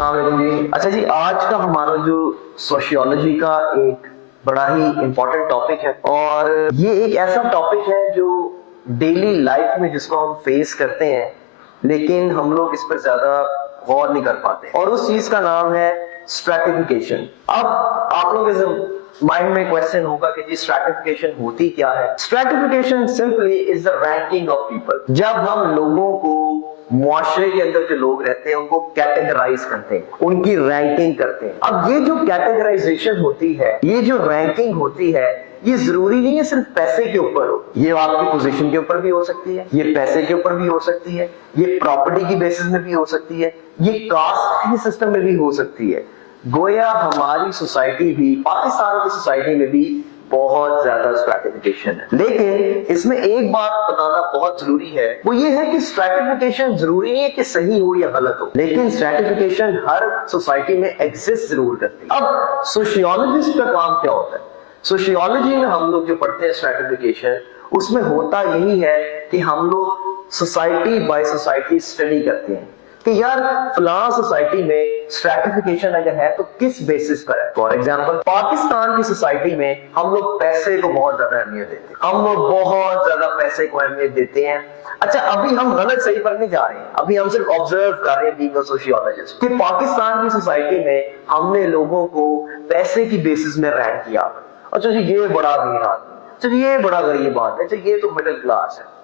हाँ जी। अच्छा जी, आज का हमारा जो सोशियोलॉजी का एक बड़ा ही इम्पोर्टेंट टॉपिक है, और ये एक ऐसा टॉपिक है जो डेली लाइफ में जिसको हम फेस करते हैं, लेकिन हम लोग इस पर ज्यादा गौर नहीं कर पाते, और उस चीज का नाम है स्ट्रैटिफिकेशन। अब आप लोगों के माइंड में क्वेश्चन होगा कि जी स्ट्रैटिफिकेशन होती क्या है। Stratification simply is the ranking of people. जब हम लोगों को, मुआशरे के अंदर जो लोग रहते हैं, उनको कैटेगराइज करते हैं, उनकी रैंकिंग करते हैं। अब ये जो कैटेगराइजेशन होती है, ये जो रैंकिंग होती है, ये जरूरी नहीं है सिर्फ पैसे के ऊपर हो, ये आपकी पोजीशन के ऊपर भी हो सकती है, ये पैसे के ऊपर भी हो सकती है, ये प्रॉपर्टी की बेसिस में भी हो सकती है, ये कास्ट के सिस्टम में भी हो सकती है। गोया हमारी सोसाइटी भी, पाकिस्तान की सोसाइटी में भी बहुत ज्यादा स्ट्रैटिफिकेशन है। लेकिन इसमें एक बात बताना बहुत जरूरी है, वो ये है कि स्ट्रैटिफिकेशन जरूरी नहीं है कि सही हो या गलत हो, लेकिन स्ट्रैटिफिकेशन हर सोसाइटी में एग्जिस्ट जरूर करती है। अब सोशियोलॉजिस्ट का काम क्या होता है? सोशियोलॉजी में हम लोग जो पढ़ते हैं स्ट्रैटिफिकेशन, उसमें होता यही है कि हम लोग सोसाइटी बाय सोसाइटी स्टडी करते हैं कि यार फलां सोसाइटी में स्ट्रैटिफिकेशन अगर है तो किस बेसिस पर है। फॉर एग्जांपल पाकिस्तान की सोसाइटी में हम लोग पैसे को बहुत ज्यादा अहमियत देते हैं, हम लोग बहुत ज्यादा पैसे को अहमियत देते हैं। अच्छा, अभी हम गलत सही पर नहीं जा रहे हैं, अभी हम सिर्फ ऑब्जर्व कर रहे हैं बीइंग अ सोशियोलॉजिस्ट कि पाकिस्तान की सोसाइटी में हमने लोगों को पैसे की बेसिस में रैंक किया। अच्छा जी, ये बड़ा अमीर आदमी, अच्छा ये बड़ा गरीब आदमी, अच्छा ये तो मिडिल क्लास है।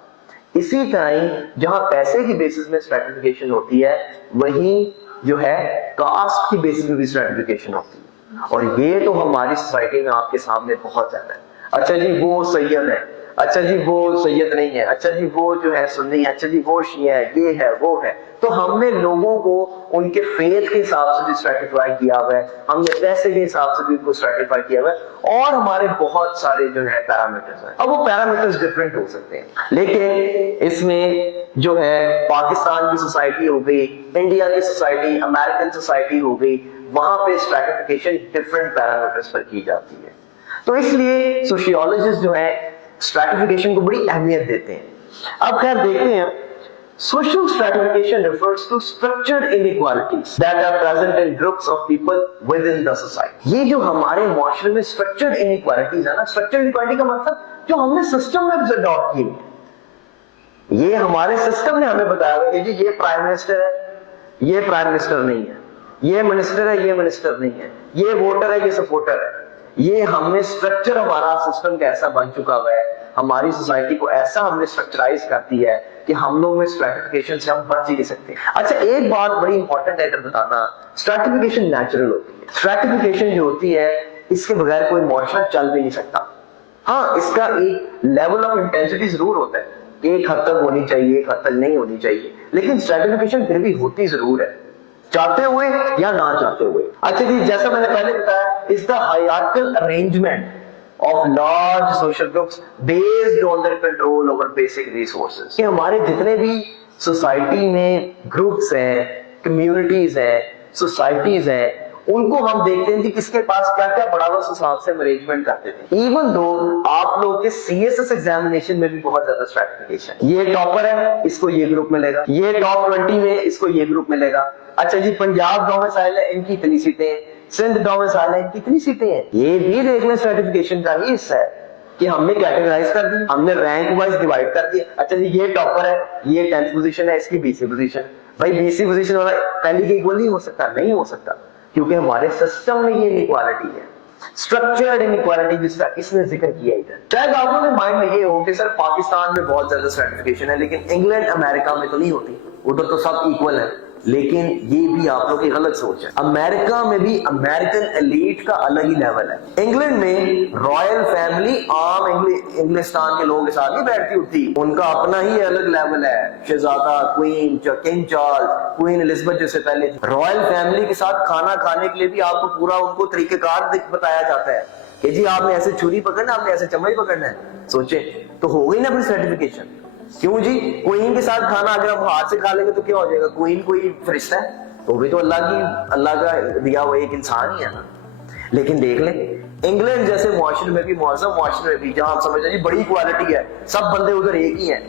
इसी तरह जहां पैसे की बेसिस में स्ट्रैटिफिकेशन होती है, वहीं जो है कास्ट की बेसिस में भी स्ट्रैटिफिकेशन होती है, और ये तो हमारी सोसाइटी में आपके सामने बहुत ज्यादा है। अच्छा जी वो सैयद है, अच्छा जी वो सैयद नहीं है, अच्छा जी वो जो है सुन्नी है, अच्छा जी वो शिया है, ये है वो है। तो हमने लोगों को उनके फेथ के हिसाब से भी स्ट्रैटिफाई किया हुआ है, हमने पैसे के हिसाब से भी उनको स्ट्रैटिफाई किया हुआ है, और हमारे बहुत सारे जो है पैरामीटर्स हैं। अब वो पैरामीटर्स डिफरेंट हो सकते हैं, लेकिन इसमें जो है पाकिस्तान की सोसाइटी हो गई, इंडिया की सोसाइटी, अमेरिकन सोसाइटी हो गई, वहां पे स्ट्रैटिफिकेशन डिफरेंट पैरामीटर्स पर की जाती है। तो इसलिए सोशियोलॉजिस्ट जो है स्ट्रैटिफिकेशन को बड़ी अहमियत देते हैं। अब खैर देखते हैं, social stratification refers to structured inequalities that are present in groups of people within the society। ये जो हमारे मुआशरे में structured inequalities है ना, structured inequality का मतलब जो हमने सिस्टम में अडॉप्ट किए, ये हमारे सिस्टम ने हमें बताया कि जी ये प्राइम मिनिस्टर है, ये प्राइम मिनिस्टर नहीं है, ये मिनिस्टर है, ये मिनिस्टर नहीं है, ये वोटर है, ये सपोर्टर है। ये हमने स्ट्रक्चर, हमारा सिस्टम का ऐसा बन चुका हुआ है, हमारी सोसाइटी को ऐसा हमने स्ट्रक्चराइज कर दिया है कि हम लोग में स्ट्रैटिफिकेशन से हम बच ही नहीं सकते। अच्छा, एक बात बड़ी इंपॉर्टेंट है बताना, स्ट्रैटिफिकेशन नेचुरल होती है। स्ट्रैटिफिकेशन जो होती है, इसके बगैर कोई मुआशरा चल भी नहीं सकता। हाँ, इसका एक लेवल ऑफ इंटेंसिटी जरूर होता है, एक हद तक होनी चाहिए, एक हद तक नहीं होनी चाहिए, लेकिन स्ट्रैटिफिकेशन फिर भी होती जरूर है, चाहते हुए या ना चाहते हुए। अच्छा जी, जैसा मैंने पहले बताया, is the hierarchical arrangement of large social groups based on their control over basic resources। कि हमारे जितने भी सोसाइटी में ग्रुप्स हैं, कम्युनिटीज हैं, सोसाइटीज हैं, उनको हम देखते हैं कि किसके पास क्या क्या पड़ा हुआ, उस हिसाब से अरेंजमेंट करते थे। इवन दो आप लोगों के सीएसएस एग्जामिनेशन में भी बहुत ज्यादा स्ट्रैटिफिकेशन, ये टॉपर है इसको ये ग्रुप मिलेगा, ये टॉप 20 में इसको ये ग्रुप मिलेगा। अच्छा जी, पंजाब डोमिसाइल है, इनकी इतनी सीटें हैं, सिंध डोमिसाइल है, कितनी सीटें हैं। ये भी देखने सर्टिफिकेशन का ही हिस्सा है कि हमने कैटेगराइज कर दी, हमने रैंक वाइज डिवाइड कर दिया। अच्छा जी, ये टॉपर है, ये 10th पोजीशन है, इसकी 20वीं पोजीशन। भाई 20वीं पोजीशन वाला पहली के इक्वल नहीं हो सकता, नहीं हो सकता, क्योंकि हमारे सिस्टम में ये इनइक्वालिटी है, स्ट्रक्चर्ड इनइक्वालिटी जिसका इसने जिक्र किया इधर। शायद आप लोगों के माइंड में ये हो कि सर पाकिस्तान में बहुत ज्यादा स्ट्रैटिफिकेशन है, लेकिन इंग्लैंड अमेरिका में तो नहीं होती, उधर तो सब इक्वल है। लेकिन ये भी आप लोगों की गलत सोच है। अमेरिका में भी अमेरिकन एलीट का अलग ही लेवल है। इंग्लैंड में रॉयल फैमिली आम इंग्लिस्तान के लोगों के साथ नहीं बैठती उठती, उनका अपना ही अलग लेवल है। शहजादा, queen, king Charles, queen Elizabeth जैसे पहले रॉयल फैमिली के साथ खाना खाने के लिए भी आपको पूरा उनको तरीकेकार बताया जाता है कि जी आपने ऐसे छुरी पकड़ना, आपने ऐसे चम्मच पकड़ना है। सोचे तो हो गई ना अपनी सर्टिफिकेशन। क्यों जी, क्वीन के साथ खाना अगर हम हाथ से खा लेंगे तो क्या हो जाएगा? क्वीन कोई फरिश्ता है? तो भी तो अल्लाह का दिया हुआ एक इंसान ही है ना। लेकिन देख ले, इंग्लैंड जैसे मुआशरे में भी, मुआज़्ज़म मुआशरे में भी, जहां आप समझ लीजिए बड़ी क्वालिटी है, सब बंदे उधर एक ही हैं,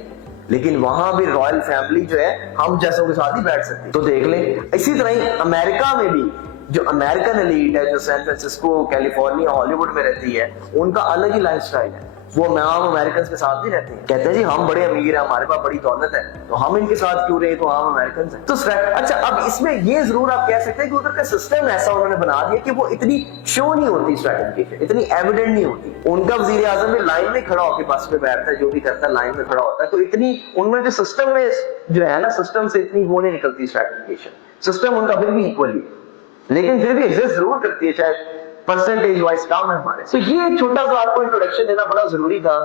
لیکن وہاں بھی رائل فیملی جو ہے ہم جیسوں کے ساتھ ہی بیٹھ سکتے. تو دیکھ لیں اسی طرح ہی امریکہ میں بھی جو امریکن ایلیٹ ہے جو سین فرانسسکو کیلیفورنیا ہالی ووڈ میں رہتی ہے ان کا الگ ہی لائف سٹائل ہے. وہ عام امریکنز کے ساتھ بھی رہتے ہیں, کہتے ہیں جی ہم بڑے امیر ہیں, ہمارے پاس بڑی دولت ہے, تو ہم ان کے ساتھ کیوں رہے, تو عام امریکنز ہیں. تو اچھا اب اس میں یہ ضرور آپ کہہ سکتے ہیں کہ ادھر کا سسٹم ایسا انہوں نے بنا دیا کہ وہ اتنی شو نہیں ہوتی اسٹریٹیفکیشن, اتنی ایویڈنٹ نہیں ہوتی. ان کا وزیر اعظم بھی لائن میں کھڑا ہو کے بس پہ بیٹھتا ہے, جو بھی کرتا ہے لائن میں کھڑا ہوتا ہے, تو اتنی ان میں جو سسٹم میں جو ہے نا سسٹم سے اتنی وہ نہیں نکلتی اسٹریٹیفکیشن. سسٹم ان کا پھر بھی ایکولی, لیکن پھر بھی ایگزسٹ ضرور کرتی ہے, شاید پرسنٹیج وائز کام ہے ہمارے. تو یہ ایک چھوٹا سا آپ کو انٹروڈکشن دینا بڑا ضروری تھا,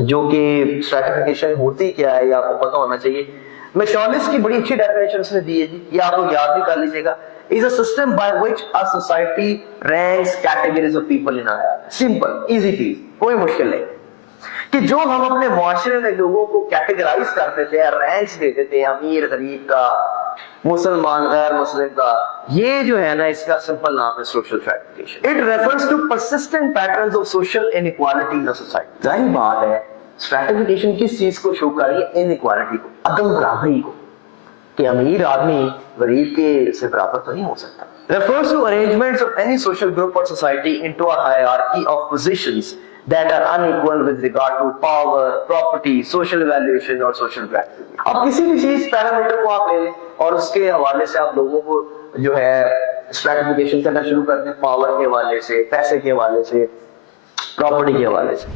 جو کہ اسٹریٹیفکیشن ہوتی کیا ہے یہ آپ کو پتا ہونا چاہیے. میشالس کی بڑی اچھی ڈیفینیشن اس نے دی ہے جی, یہ آپ کو یاد بھی کر لیجیے گا. is a system by which a society ranks categories of people in a simple easy peasy, کوئی مشکل نہیں کہ جو ہم اپنے معاشرے میں لوگوں کو کیٹیگرائز کرتے تھے, رینکس دیتے تھے, امیر غریب کا, مسلمان غیر مسلم کا, یہ جو ہے نا اس کا سمپل نام ہے social stratification. It refers to persistent patterns of social inequality in society. ظاہر بات ہے اسٹریٹیفکیشن کس چیز کو شو کر رہی ہے, انیکوالٹی کو, عدم برابری کو, کہ امیر آدمی غریب کے سے برابر تو نہیں ہو سکتا. refers to arrangements of any social group or society into a hierarchy of positions that are unequal with regard to power, property, social evaluation or social practice. اب کسی بھی چیز پیرامیٹر کو آپ لے لیں اور اس کے حوالے سے آپ لوگوں کو جو ہے اسٹریٹیفکیشن کرنا شروع کرتے ہیں, پاور کے حوالے سے, پیسے کے حوالے سے, پراپرٹی کے حوالے سے.